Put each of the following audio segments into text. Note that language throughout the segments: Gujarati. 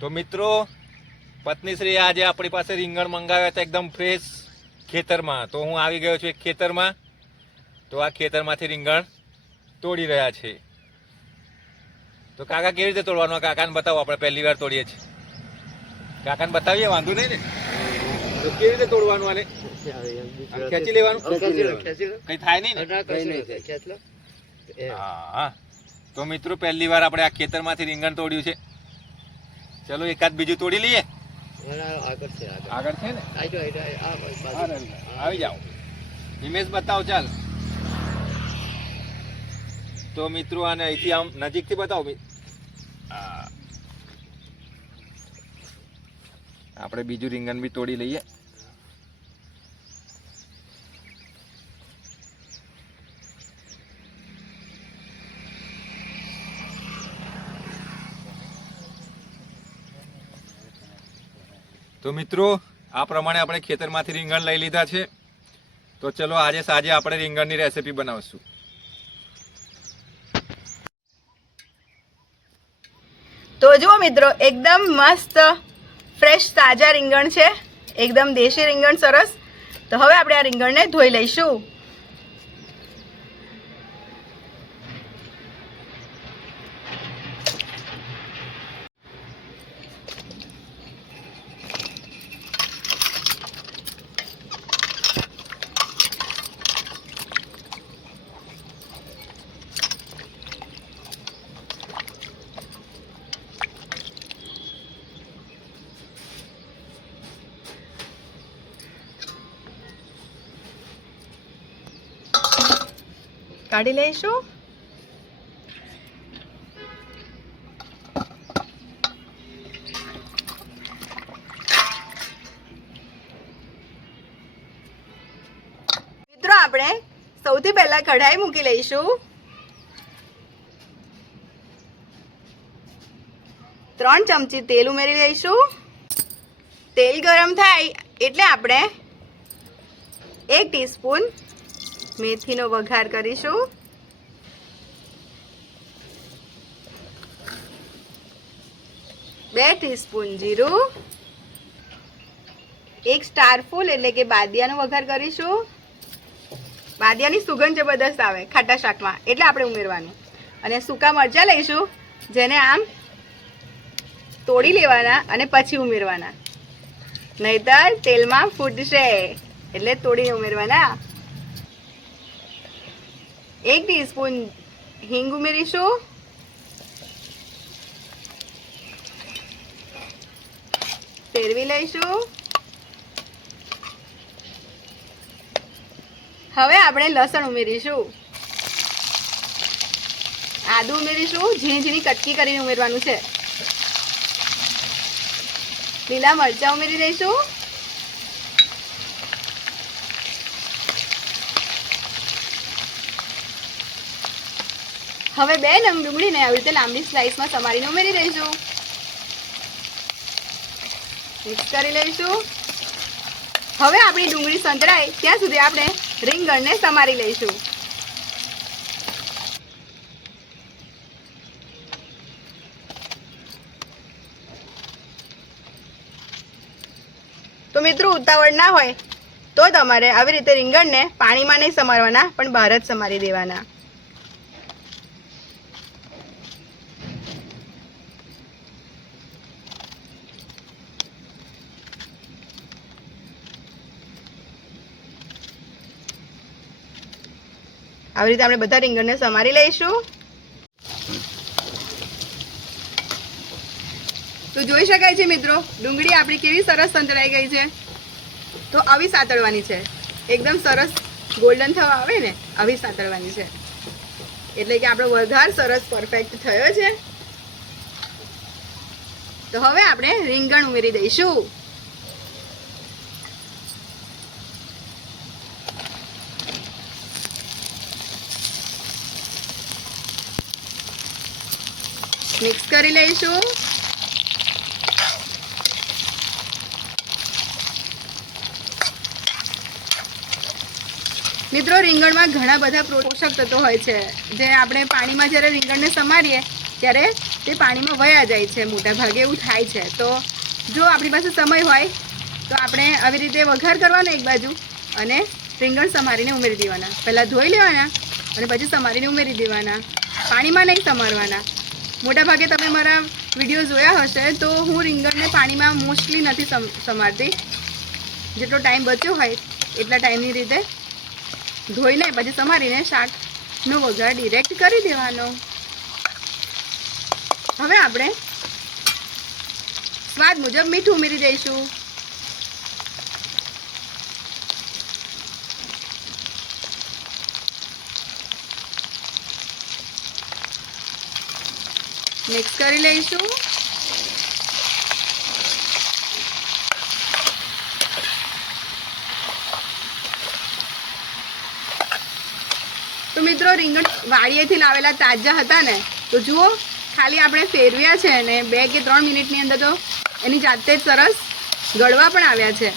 તો મિત્રો પત્નીશ્રી આજે આપણી પાસે રીંગણ મંગાવ્યા હતા એકદમ ફ્રેશ ખેતરમાં. તો હું આવી ગયો છું એક ખેતરમાં. તો આ ખેતરમાંથી રીંગણ તોડી રહ્યા છે. તો કાકા કેવી રીતે તોડવાનું? કાકાને બતાવો, આપણે પહેલી વાર તોડીએ છીએ. કાકાને બતાવીએ, વાંધો નહીં ને? તો કેવી રીતે તોડવાનું? આને ખેંચી લેવાનું, કઈ થાય નહીં ને? હા. તો મિત્રો પહેલી વાર આપણે આ ખેતરમાંથી રીંગણ તોડ્યું છે. ચલો એકાદ બીજું તોડી લઈએ. આગળ છે ને? આવી જાઓ, હિમેશ બતાવો. ચાલ તો મિત્રો આને અહીંથી આમ નજીકથી બતાવો. આપણે બીજું રીંગણ બી તોડી લઈએ. તો મિત્રો આ પ્રમાણે આપણે ખેતરમાંથી રીંગણ લઈ લીધા છે. તો ચલો આજે સાંજે આપણે રીંગણની રેસીપી બનાવશું. તો જુઓ મિત્રો, એકદમ મસ્ત ફ્રેશ તાજા રીંગણ છે, એકદમ દેશી રીંગણ, સરસ. તો હવે આપણે આ રીંગણને ધોઈ લઈશું. કાઢી લઈશું. મિત્રો આપણે સૌથી પહેલા કઢાઈ મૂકી લઈશું. 3 ચમચી તેલ ઉમેરી લઈશું. તેલ ગરમ થાય એટલે આપણે 1 ટીસ્પૂન મેથીનો વઘાર કરીશું. 2 ટીસ્પૂન જીરું. 1 સ્ટાર ફૂલ એટલે કે બાદિયાનો વઘાર કરીશું. બાદિયાની સુગંધ જબરદસ્ત આવે ખાટા શાકમાં, એટલે આપણે ઉમેરવાનું. અને સૂકા મરચાં લઈશું, જેને આમ તોડી લેવાના અને પછી ઉમેરવાના, નહીતર તેલમાં ફૂટશે, એટલે તોડીને ઉમેરવાના. 1 ટીસ્પૂન હિંગ ઉમેરીશું. ફેરવી લઈશું. હવે આપણે લસણ ઉમેરીશું. આદુ ઉમેરીશું, ઝીણી ઝીણી કટકી કરીને ઉમેરવાનું છે. લીલા મરચાં ઉમેરી દઈશું. હવે 2 નંગ ડુંગળીને આવી રીતે લાંબી સ્લાઇસમાં સમારીને ઉમેરી દઈશું. મિક્સ કરી લઈશું. હવે આપણી ડુંગળી સંતળાય ત્યાં સુધી આપણે રીંગણને સમારી લઈશું. તો મિત્રો ઉતાવળ ના હોય તો તમારે આવી રીતે રીંગણને પાણીમાં નહીં સમારવાના, પણ બહાર જ સમારી દેવાના. આવી રીતે આપણે બધા રીંગણને સમારી લઈશું. તો જોઈ શકાય છે મિત્રો, ડુંગળી આપણી કેવી સરસ સંતળાઈ ગઈ છે. તો આવી સાતળવાની છે, એકદમ સરસ ગોલ્ડન થવા આવે ને, આવી સાતળવાની છે, એટલે કે આપણો વઘાર સરસ પરફેક્ટ થયો છે. તો હવે આપણે રીંગણ ઉમેરી દઈશું. મિક્સ કરી લઈશું. મિત્રો રીંગણમાં ઘણા બધા પોષક તત્વો હોય છે, જે આપણે પાણીમાં જ્યારે રીંગણને સમારીએ ત્યારે તે પાણીમાં વયા જાય છે, મોટા ભાગે એવું થાય છે. તો જો આપણી પાસે સમય હોય તો આપણે આવી રીતે વઘાર કરવાનો એક બાજુ અને રીંગણ સમારીને ઉમેરી દેવાના. પહેલાં ધોઈ લેવાના અને પછી સમારીને ઉમેરી દેવાના, પાણીમાં નહીં સમારવાના. મોટા ભાગે તમે મારા વિડીયો જોયા હશે તો હું રીંગણને પાણીમાં મોસ્ટલી નથી સમારતી. જેટલો ટાઈમ બચ્યો હોય એટલા ટાઈમની રીતે ધોઈને પછી સમારીને શાકનો વઘાર ડિરેક્ટ કરી દેવાનો. હવે આપણે સ્વાદ મુજબ મીઠું ઉમેરી દઈશું. મિક્સ કરી લઈશું. તો મિત્રો રીંગણ વાડીએથી લાવેલા તાજા હતા ને, તો જુઓ ખાલી આપણે ફેરવ્યા છે ને 2 કે 3 મિનિટની અંદર તો એની જાતે જ સરસ ગળવા પણ આવ્યા છે.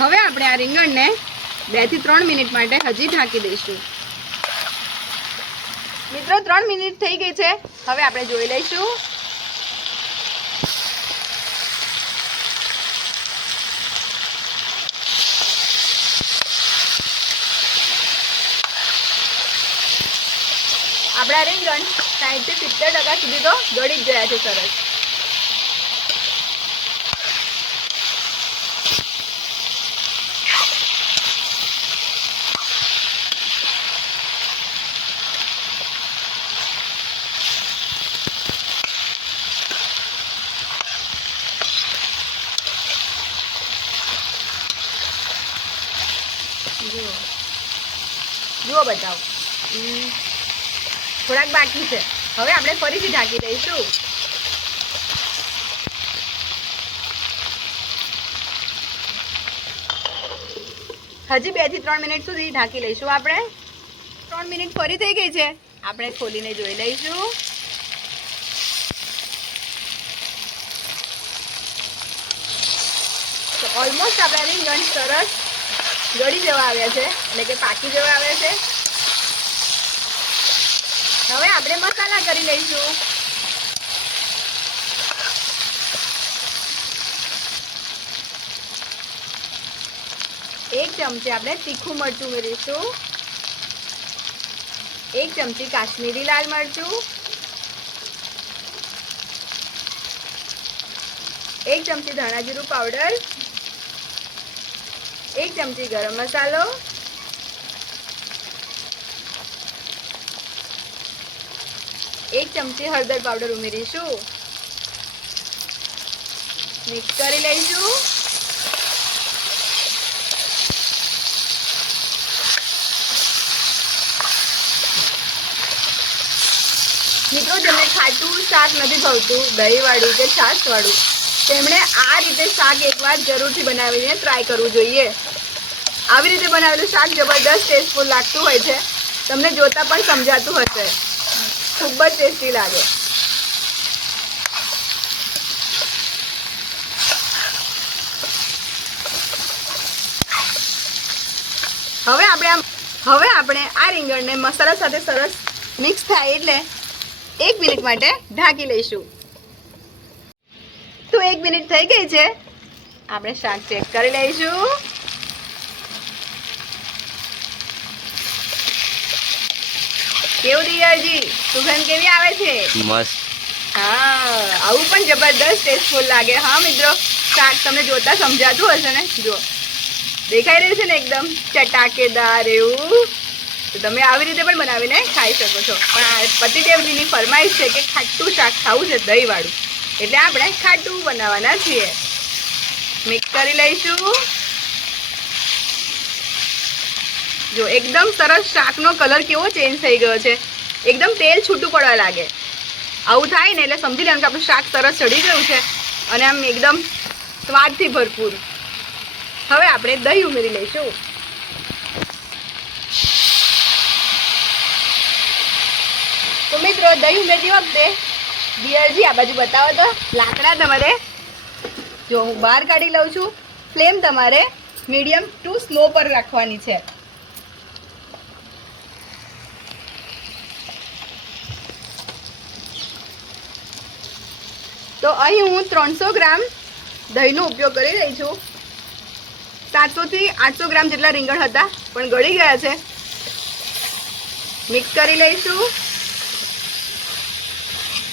હવે આપણે આ રીંગણને 2 થી 3 મિનિટ માટે હજી ઢાંકી દઈશું. મિત્રો 3 મિનિટ થઈ ગઈ છે. હવે આપણે જોઈ લઈશું. આપણા રીંગણ 60 થી 70% સુધી તો ગળી જ ગયા છે સરસ. જુઓ બતાવો, થોડાક બાકી છે. હવે આપણે ફરીથી ઢાંકી દઈશું. હજી 2 થી 3 મિનિટ સુધી ઢાંકી લઈશું આપણે. 3 મિનિટ ફરી થઈ ગઈ છે. આપણે ખોલીને જોઈ લઈશું. તો ઓલમોસ્ટ આપણા રીંગણ સરસ ગળી જવા આવ્યા છે, એટલે કે પાકી જવા આવ્યા છે. હવે આપણે મસાલા કરી લઈશું. એક ચમચી આપણે તીખું મરચું ઉમેરીશું, 1 ચમચી કાશ્મીરી લાલ મરચું, 1 ચમચી ધાણા જીરું પાવડર, 1 ચમચી ગરમ મસાલો, 1 ચમચી હળદર પાવડર ઉમેરીશું. મિક્સ કરી લઈશું. મિત્રો જેમને ખાટું શાક નથી ભાવતું, દહીંવાળું કે છાશવાળું, તેમણે આ રીતે શાક એકવાર જરૂરથી બનાવીને ટ્રાય કરવું જોઈએ. આવી રીતે બનાવેલું શાક જબરદસ્ત ટેસ્ટફુલ લાગતું હોય છે. તમને જોતા પણ સમજાતું હશે. ખૂબ જ ટેસ્ટી લાગે. હવે આપણે આ રીંગણને મસાલા સાથે સરસ મિક્સ થાય એટલે 1 મિનિટ માટે ઢાંકી લઈશું. તો 1 મિનિટ થઈ ગઈ છે. આપણે શાક ચેક કરી લઈશું. કેવું દિયરજી, સુગંધ કેવી આવે છે? મસ્ત. હા, આવું પણ જબરદસ્ત ટેસ્ટફુલ લાગે. હા મિત્રો, શાક તમને જોતા સમજાતું હશે ને. જો દેખાઈ રહ્યું છે ને એકદમ ચટાકેદાર એવું. તો તમે આવી રીતે પણ બનાવીને ખાઈ શકો છો. પણ આ પતિદેવજીની ફરમાઈશ છે કે ખાટું શાક ખાવું છે દહીંવાળું, એટલે આપણે ખાટું બનાવવાના છીએ. મિક્સ કરી લઈશું. જો એકદમ સરસ શાકનો કલર કેવો ચેન્જ થઈ ગયો છે. એકદમ તેલ છૂટું પડવા લાગે. આવું થાય ને એટલે સમજી લેવાનું કે આપણું શાક સરસ ચડી ગયું છે અને આમ એકદમ સ્વાદથી ભરપૂર. હવે આપણે દહીં ઉમેરી લઈશું. તો મિત્રો દહીં ઉમેરતી વખતે દિયરજી આ બાજુ બતાવો તો લાકડા તમારે જો હું બહાર કાઢી લઉં છું. ફ્લેમ તમારે મીડિયમ ટુ સ્લો પર રાખવાની છે. તો અહીં હું 300 ગ્રામ દહીંનો ઉપયોગ કરી રહી છું. 700 થી 800 ગ્રામ જેટલા રીંગણ હતા પણ ગળી ગયા છે. મિક્સ કરી લઈશું.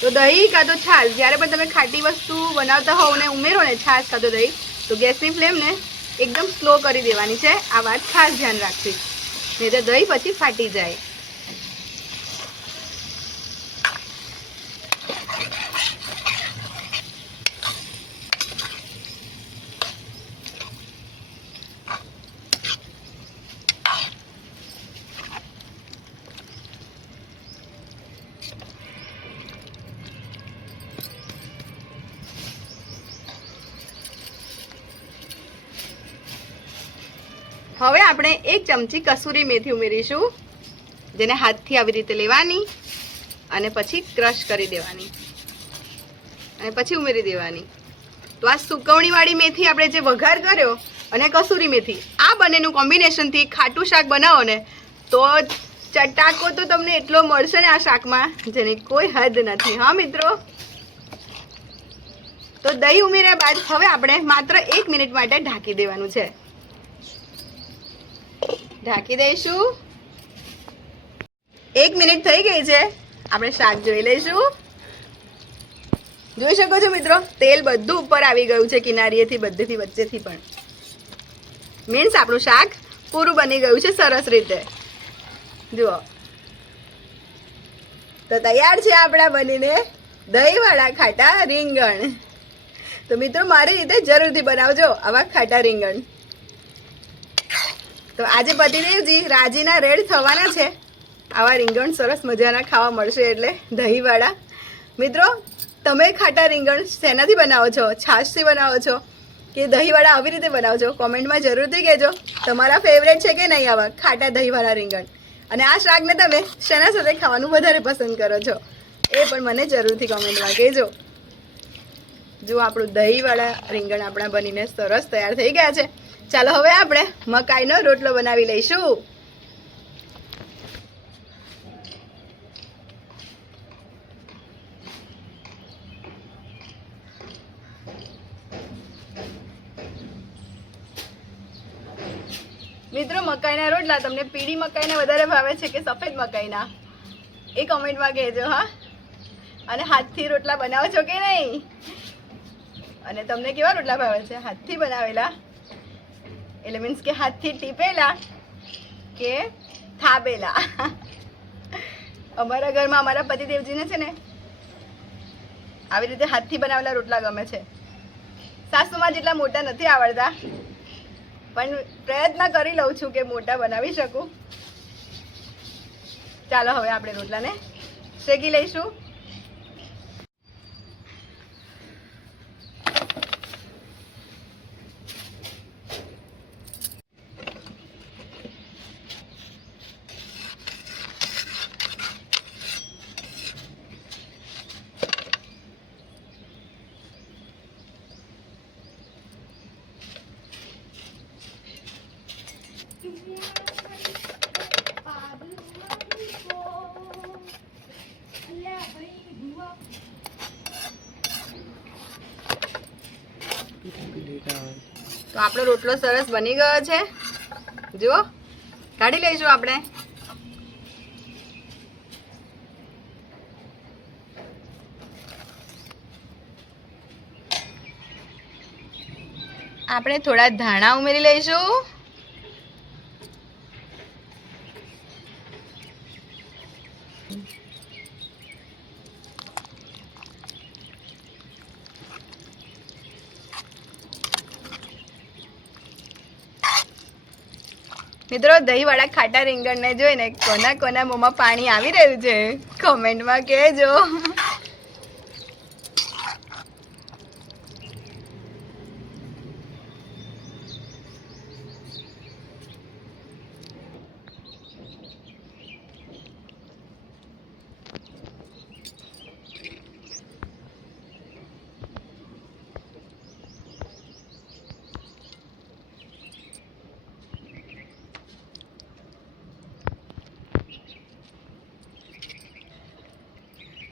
તો દહીં કાં તો છાશ, જ્યારે પણ તમે ખાટી વસ્તુ બનાવતા હોવ ને ઉમેરો ને છાશ કાં તો દહીં, તો ગેસની ફ્લેમને એકદમ સ્લો કરી દેવાની છે. આ વાત ખાસ ધ્યાન રાખવી, નહીં તો દહીં પછી ફાટી જાય. હવે આપણે 1 ચમચી કસૂરી મેથી ઉમેરીશું, જેને હાથથી આવી રીતે લેવાની અને પછી ક્રશ કરી દેવાની અને પછી ઉમેરી દેવાની. તો આ સુકવણીવાળી મેથી આપણે જે વઘાર કર્યો અને કસૂરી મેથી, આ બંનેનું કોમ્બિનેશનથી ખાટું શાક બનાવો ને તો ચટાકો તો તમને એટલો મળશે ને આ શાકમાં, જેની કોઈ હદ નથી. હા મિત્રો, તો દહીં ઉમેર્યા બાદ હવે આપણે માત્ર 1 મિનિટ માટે ઢાંકી દેવાનું છે. ઢાંકી દઈશું. 1 મિનિટ થઈ ગઈ છે. આપણે શાક જોઈ લઈશું. જોઈ શકો છો મિત્રો, તેલ બધું ઉપર આવી ગયું છે, કિનારીએથી બધેથી વચ્ચેથી પણ. મીન્સ આપણું શાક પૂરું બની ગયું છે સરસ રીતે. જુઓ, તો તૈયાર છે આપણા બનીને દહીંવાળા ખાટા રીંગણ. તો મિત્રો મારી રીતે જરૂરથી બનાવજો આવા ખાટા રીંગણ. તો આજે પતિદેવજી રાજીના રેડ થવાના છે. આવા રીંગણ સરસ મજાના ખાવા મળશે એટલે દહીંવાળા. મિત્રો, તમે ખાટા રીંગણ શેનાથી બનાવો છો? છાશથી બનાવો છો કે દહીંવાળા આવી રીતે બનાવો છો? કોમેન્ટમાં જરૂરથી કહેજો. તમારા ફેવરેટ છે કે નહીં આવા ખાટા દહીંવાળા રીંગણ? અને આ શાકને તમે શેના સાથે ખાવાનું વધારે પસંદ કરો છો એ પણ મને જરૂરથી કોમેન્ટમાં કહેજો. જો આપણું દહીંવાળા રીંગણ આપણા બનીને સરસ તૈયાર થઈ ગયા છે. ચાલો હવે આપણે મકાઈનો રોટલો બનાવી લઈશું. મિત્રો, મકાઈના રોટલા તમને પીળી મકાઈના વધારે ભાવે છે કે સફેદ મકાઈના? એ કમેન્ટમાં કહેજો. હા, અને હાથથી રોટલા બનાવો છો કે નહીં? અને તમને કેવા રોટલા ભાવે છે? હાથથી બનાવેલા એટલે મીન્સ કે હાથથી ટીપેલા કે થાબેલા? અમારા ઘરમાં અમારા પતિદેવજીને છે ને આવી રીતે હાથથી બનાવેલા રોટલા ગમે છે. સાસુમાં જેટલા મોટા નથી આવડતા, પણ પ્રયત્ન કરી લઉં છું કે મોટા બનાવી શકું. ચાલો હવે આપણે રોટલાને શેકી લઈશું. તો આપણો રોટલો સરસ બની ગયો છે. જુઓ, કાઢી લઈશું આપણે. આપણે થોડા ધાણા ઉમેરી લઈશું. મિત્રો, દહીંવાળા ખાટા રીંગણને જોઈને કોના કોના મોંમાં પાણી આવી રહ્યું છે કોમેન્ટમાં કહેજો.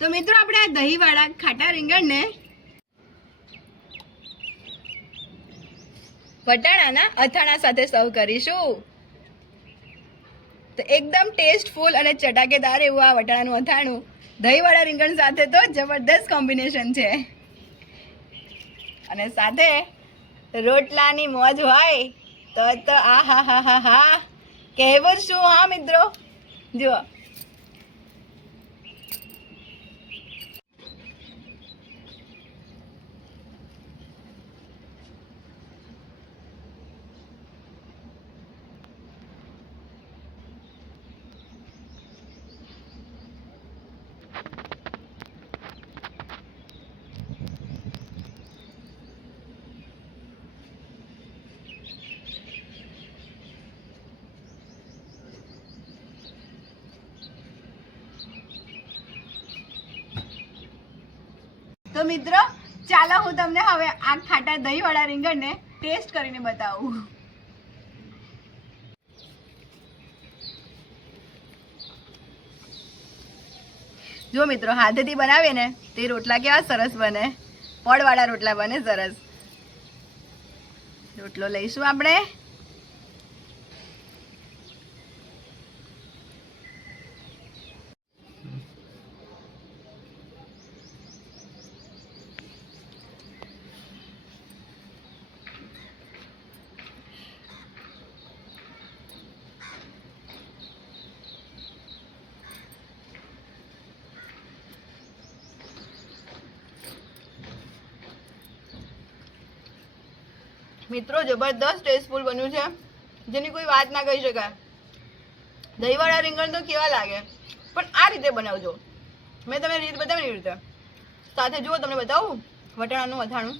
તો મિત્રો, આપણે આ દહીંવાળા ખાટા રીંગણને વટાણાના અથાણા સાથે સર્વ કરીશું. તો એકદમ ટેસ્ટફુલ અને ચટાકેદાર એવું આ વટાણાનું અથાણું દહીંવાળા રીંગણ સાથે તો જબરદસ્ત કોમ્બિનેશન છે. અને સાથે રોટલાની મોજ હોય તો આ હા હા હા હા કહેવું શું. હા મિત્રો જુઓ, તો મિત્રો ચાલો હું તમને હવે આ ખાટા દહીંવાળા રીંગણને ટેસ્ટ કરીને બતાવું. જો મિત્રો હાથેથી બનાવીએ ને તે રોટલા કેવા સરસ બને, પડવાળા રોટલા બને સરસ. રોટલો લઈશું આપણે. મિત્રો જબરદસ્ત ટેસ્ટફુલ બન્યું છે, જેની કોઈ વાત ના કહી શકાય. દહીંવાળા રીંગણ તો કેવા લાગે, પણ આ રીતે બનાવજો. મેં તમને રીત બતાવી એ રીતે. સાથે જુઓ તમને બતાવું વટાણાનું અથાણું.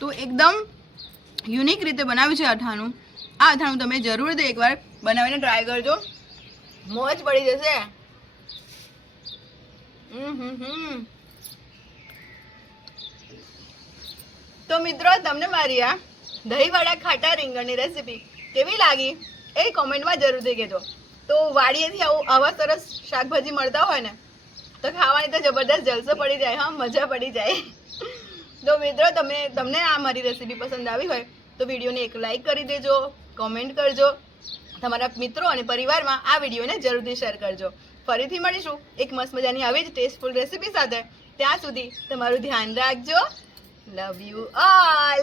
તો એકદમ યુનિક રીતે બનાવ્યું છે અથાણું. આ અથાણું તમે જરૂરથી એકવાર બનાવીને ટ્રાય કરજો, મોજ પડી જશે. તો મિત્રો તમને મારી આ દહીંવાળા ખાટા રીંગણની રેસીપી કેવી લાગી એ કોમેન્ટમાં જરૂરથી કહેજો. તો વાડીએથી આવા સરસ શાકભાજી મળતા હોય ને તો ખાવાની તો જબરદસ્ત જલસો પડી જાય. હા, મજા પડી જાય. તો મિત્રો તમને આ મારી રેસીપી પસંદ આવી હોય તો વિડીયોને એક લાઈક કરી દેજો, કોમેન્ટ કરજો, તમારા મિત્રો અને પરિવારમાં આ વિડીયોને જરૂરથી શેર કરજો. ફરીથી મળીશું એક મસ્ત મજાની આવી જ ટેસ્ટફુલ રેસીપી સાથે. ત્યાં સુધી તમારું ધ્યાન રાખજો. Love you all.